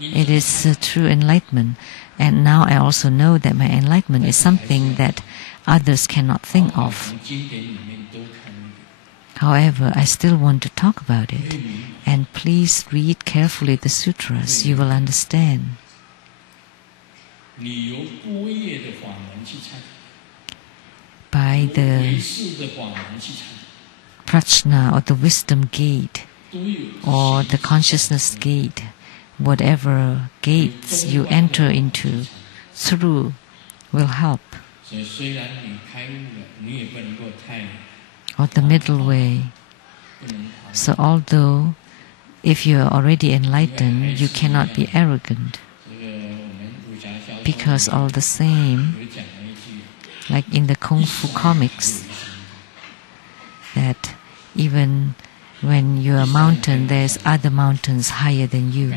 It is true enlightenment, and now I also know that my enlightenment is something that others cannot think of. However, I still want to talk about it, and please read carefully the sutras, you will understand. By the prajna or the wisdom gate or the consciousness gate, whatever gates you enter into through will help. Or the middle way. So although if you are already enlightened, you cannot be arrogant. Because all the same, like in the Kung Fu comics, that even when you are a mountain, there's other mountains higher than you.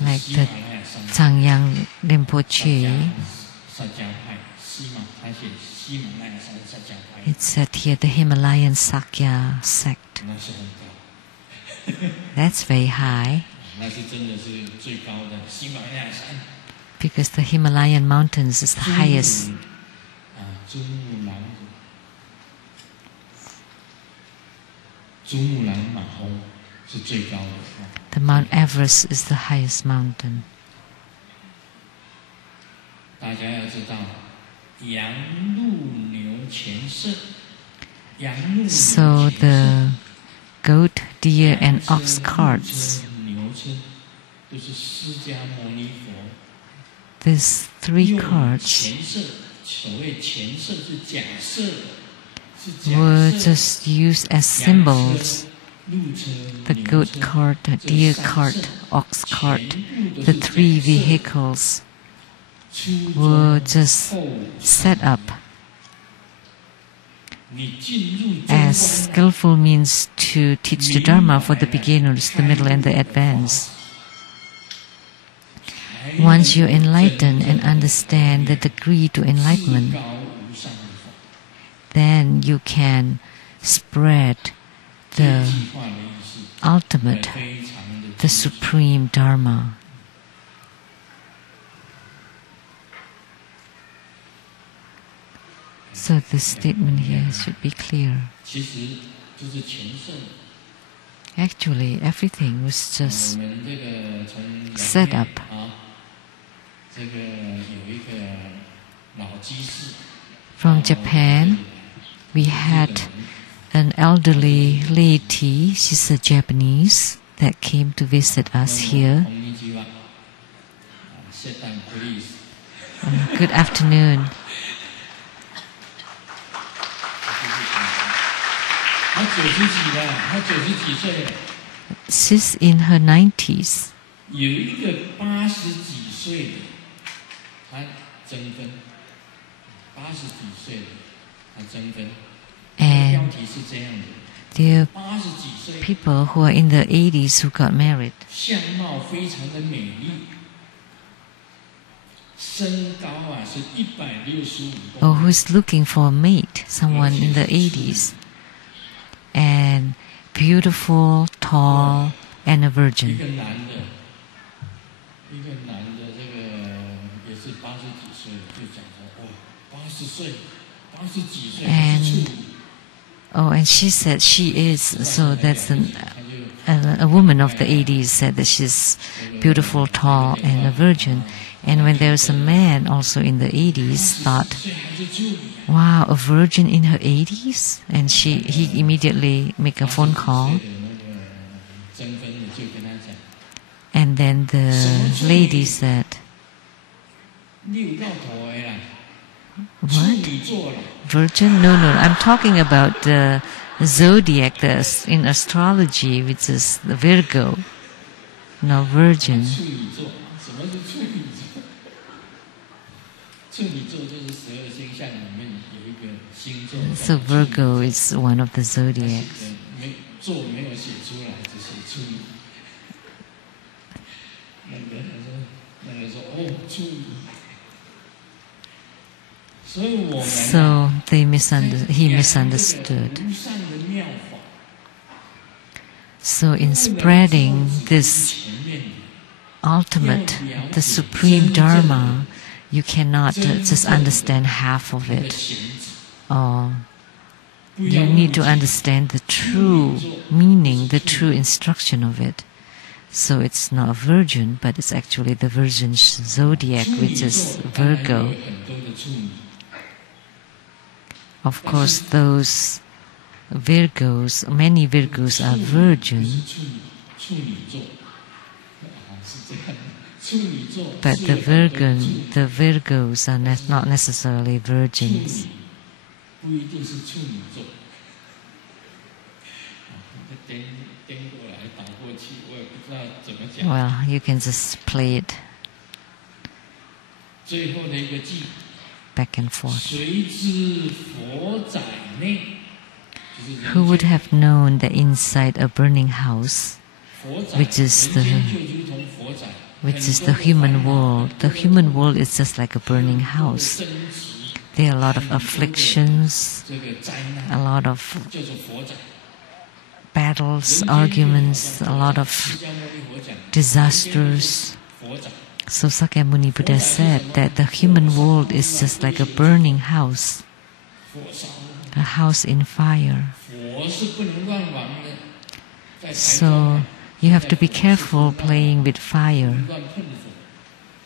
Like the Tsang Rinpoche, it said here the Himalayan Sakya sect. That's very high. Because the Himalayan mountains is the highest. The Mount Everest is the highest mountain. So the goat, deer, and ox carts, these three carts were just used as symbols. The goat cart, the deer cart, ox cart, the three vehicles were just set up as skillful means to teach the Dharma for the beginners, the middle, and the advanced. Once you enlighten and understand the degree to enlightenment, then you can spread the ultimate, the supreme Dharma. So the statement here should be clear. Actually, everything was just set up. From Japan, we had an elderly lady, she's a Japanese, that came to visit us here. Good afternoon. She's in her 90s. And there are people who are in the 80s who got married. Or who's looking for a mate, someone in the 80s. And beautiful, tall, and a virgin. And she said she is, so that's a woman of the 80s said that she's beautiful, tall, and a virgin. And when there was a man also in the 80s thought, wow, a virgin in her 80s? And he immediately make a phone call. And then the lady said, what? Virgin? No, I'm talking about the zodiac in astrology, which is the Virgo. No, virgin. So Virgo is one of the zodiacs. So he misunderstood. So in spreading this ultimate, the supreme Dharma, you cannot just understand half of it. Or you need to understand the true meaning, the true instruction of it. So it's not a virgin, but it's actually the virgin's zodiac, which is Virgo. Of course, those Virgos, many Virgos are virgins, but the Virgos are not necessarily virgins. Well, you can just play it back and forth. Who would have known that inside a burning house, which is the human world, the human world is just like a burning house. There are a lot of afflictions, a lot of battles, arguments, a lot of disasters. So Sakyamuni Buddha said that the human world is just like a burning house, a house in fire. So you have to be careful playing with fire.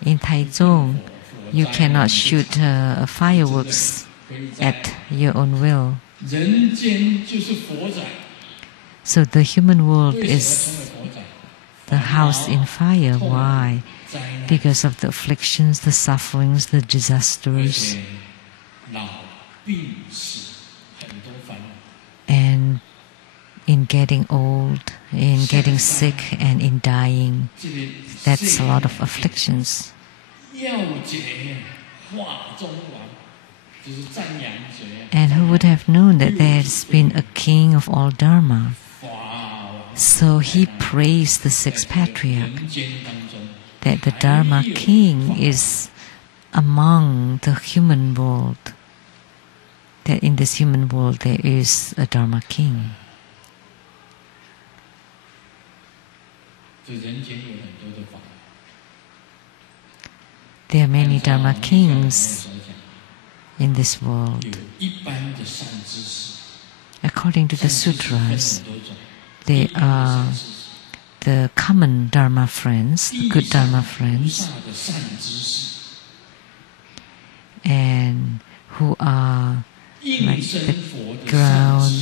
In Taiwan, you cannot shoot fireworks at your own will. So the human world is the house in fire. Why? Because of the afflictions, the sufferings, the disasters. And in getting old, in getting sick, and in dying, that's a lot of afflictions. And who would have known that there has been a king of all Dharma? So he praised the sixth patriarch, that the Dharma King is among the human world, that in this human world there is a Dharma King. There are many Dharma Kings in this world. According to the sutras, they are the common Dharma friends, the good Dharma friends, and who are like the ground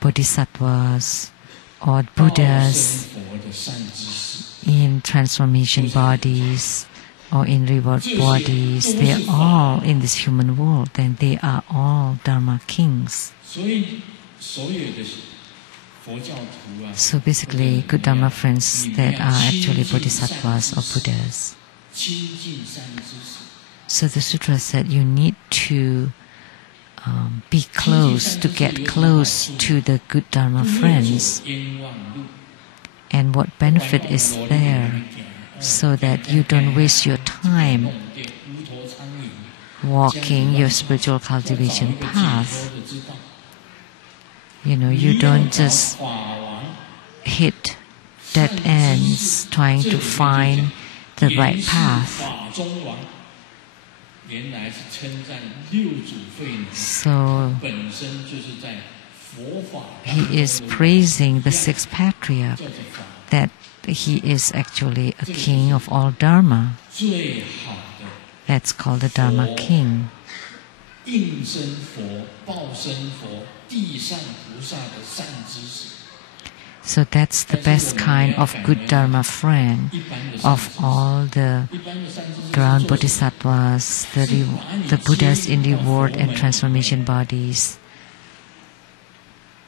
bodhisattvas or Buddhas in transformation bodies or in reward bodies. They are all in this human world, and they are all Dharma Kings. So basically, good Dharma friends that are actually bodhisattvas or Buddhas. So the sutra said you need to be close, to get close to the good Dharma friends. And what benefit is there, so that you don't waste your time walking your spiritual cultivation path. You don't just hit dead ends trying to find the right path. So he is praising the sixth patriarch, that he is actually a king of all Dharma. That's called the Dharma King. So that's the best kind of good Dharma friend of all the ground bodhisattvas, the Buddhas in reward and transformation bodies.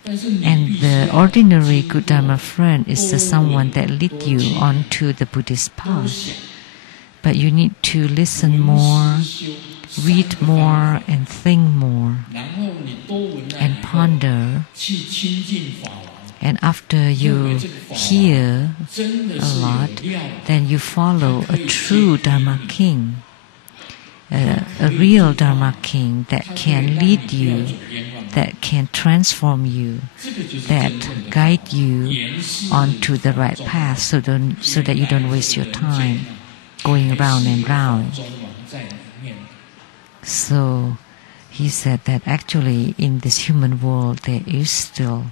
And the ordinary good Dharma friend is just someone that leads you onto the Buddhist path. But you need to listen more, read more, and think more, and ponder. And after you hear a lot, then you follow a true Dharma King, a a real Dharma King that can lead you, that can transform you, that guide you onto the right path so that you don't waste your time going round and round. So he said that actually in this human world there is still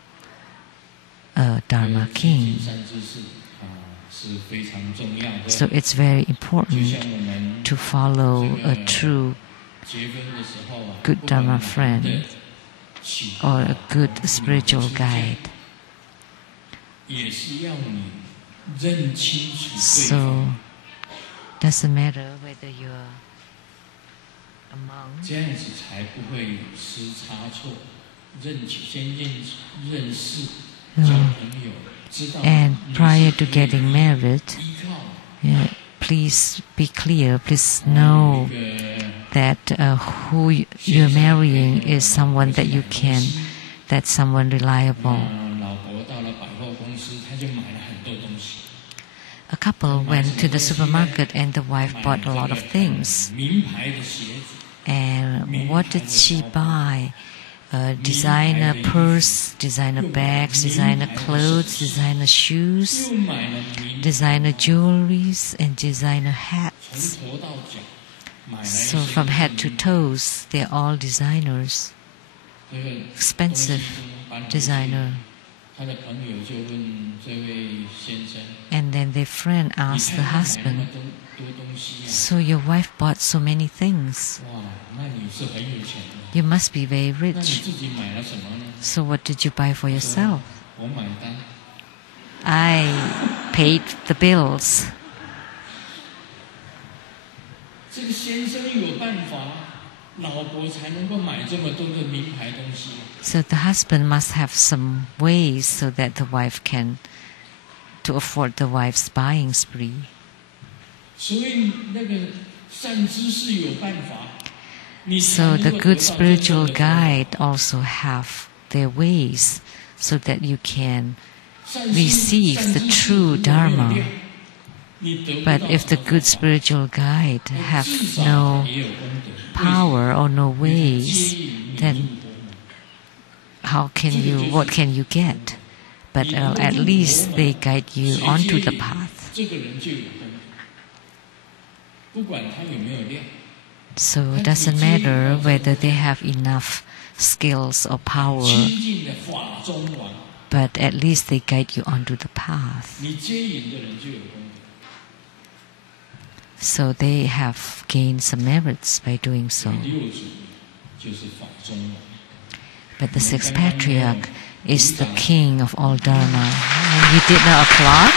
a Dharma King. So it's very important to follow a true good Dharma friend or a good spiritual guide. So doesn't matter whether you're a monk and prior to getting married, please be clear, please know that who you're marrying is someone that you can, that's someone reliable. A couple went to the supermarket and the wife bought a lot of things. And what did she buy? Designer purse, designer bags, designer clothes, designer shoes, designer jewelries, and designer hats. So from head to toes, they're all designers, expensive designer. And then their friend asked the husband, "So your wife bought so many things. You must be very rich. So what did you buy for yourself?" "I paid the bills." So the husband must have some ways so that the wife can to afford the wife's buying spree. So the good spiritual guide also have their ways so that you can receive the true Dharma. But if the good spiritual guide have no power or no ways, then what can you get? But at least they guide you onto the path. So it doesn't matter whether they have enough skills or power, but at least they guide you onto the path. So they have gained some merits by doing so. But the sixth patriarch is the king of all Dharma. And you did not applaud?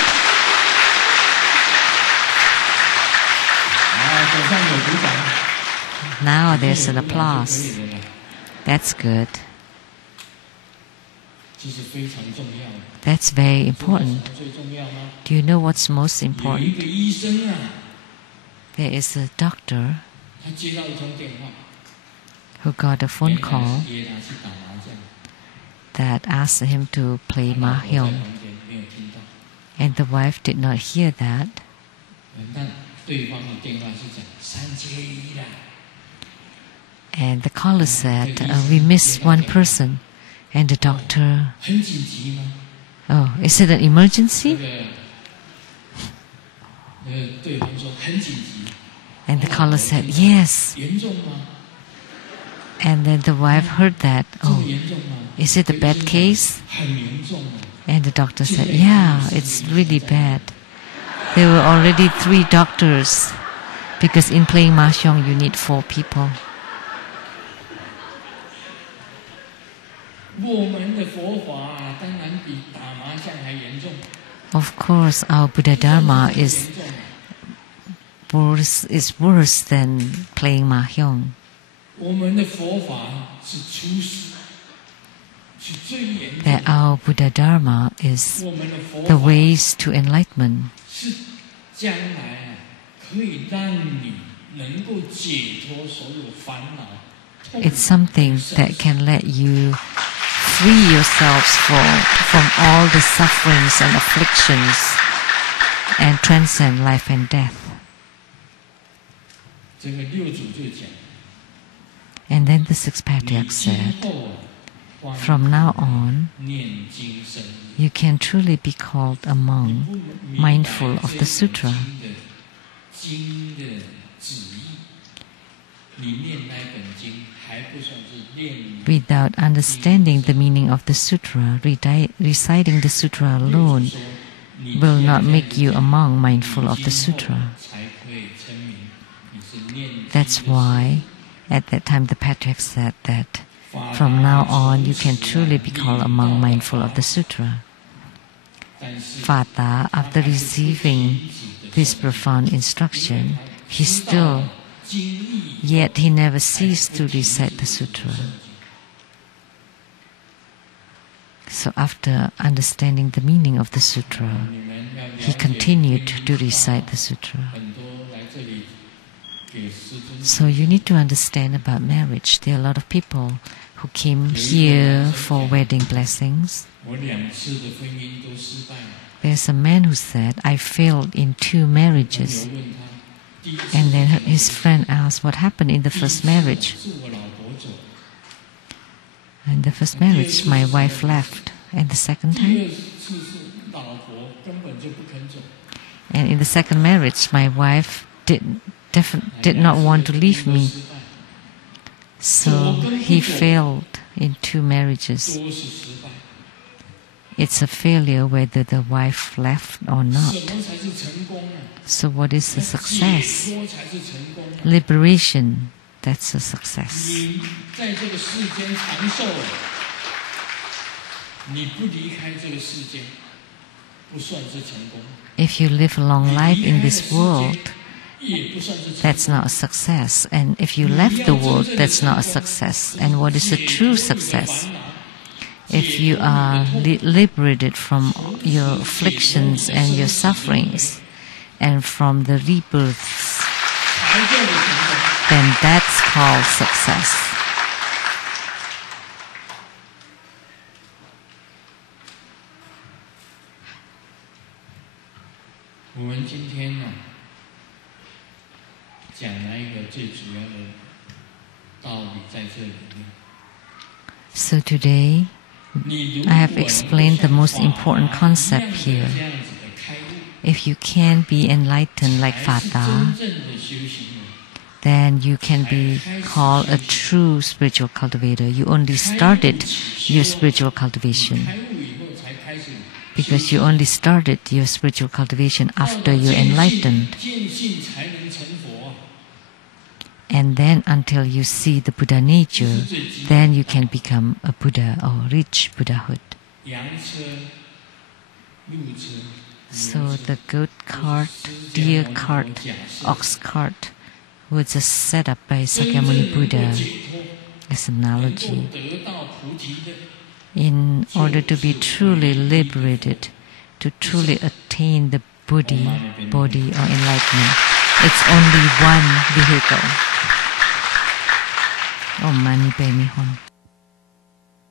Now there's an applause. That's good. That's very important. Do you know what's most important? There is a doctor who got a phone call that asked him to play mahjong, and the wife did not hear that. And the caller said, "We missed one person." And the doctor, "Oh, is it an emergency?" And the caller said, "Yes." And then the wife heard that, "Oh, is it a bad case?" And the doctor said, "Yeah, it's really bad. There were already 3 doctors, because in playing mahjong you need 4 people." Of course, our Buddha Dharma is worse than playing mahjong. That our Buddha Dharma is the ways to enlightenment. It's something that can let you free yourselves from all the sufferings and afflictions and transcend life and death. And then the sixth patriarch said, from now on, you can truly be called a monk, mindful of the sutra. Without understanding the meaning of the sutra, reciting the sutra alone will not make you a monk mindful of the sutra. That's why at that time the Patriarch said that from now on you can truly be called a monk mindful of the sutra. Fata, after receiving this profound instruction, yet he never ceased to recite the sutra. So after understanding the meaning of the sutra, he continued to recite the sutra. So you need to understand about marriage. There are a lot of people who came here for wedding blessings. There's a man who said, I failed in 2 marriages. And then his friend asked, what happened in the first marriage? In the first marriage, my wife left. And the second time? And in the second marriage, my wife did not want to leave me. So he failed in 2 marriages. It's a failure whether the wife left or not. So what is a success? Liberation, that's a success. If you live a long life in this world, that's not a success. And if you left the world, that's not a success. And what is a true success? If you are liberated from your afflictions and your sufferings and from the rebirths, then that's called success. So today, I have explained the most important concept here. If you can be enlightened like Fata, then you can be called a true spiritual cultivator. You only started your spiritual cultivation. Because you only started your spiritual cultivation after you're enlightened. And then until you see the Buddha nature, then you can become a Buddha or reach Buddhahood. So the goat cart, deer cart, ox cart was just set up by Sakyamuni Buddha as an analogy. In order to be truly liberated, to truly attain the Bodhi or enlightenment, it's only one vehicle. Om Mani Padme Hum.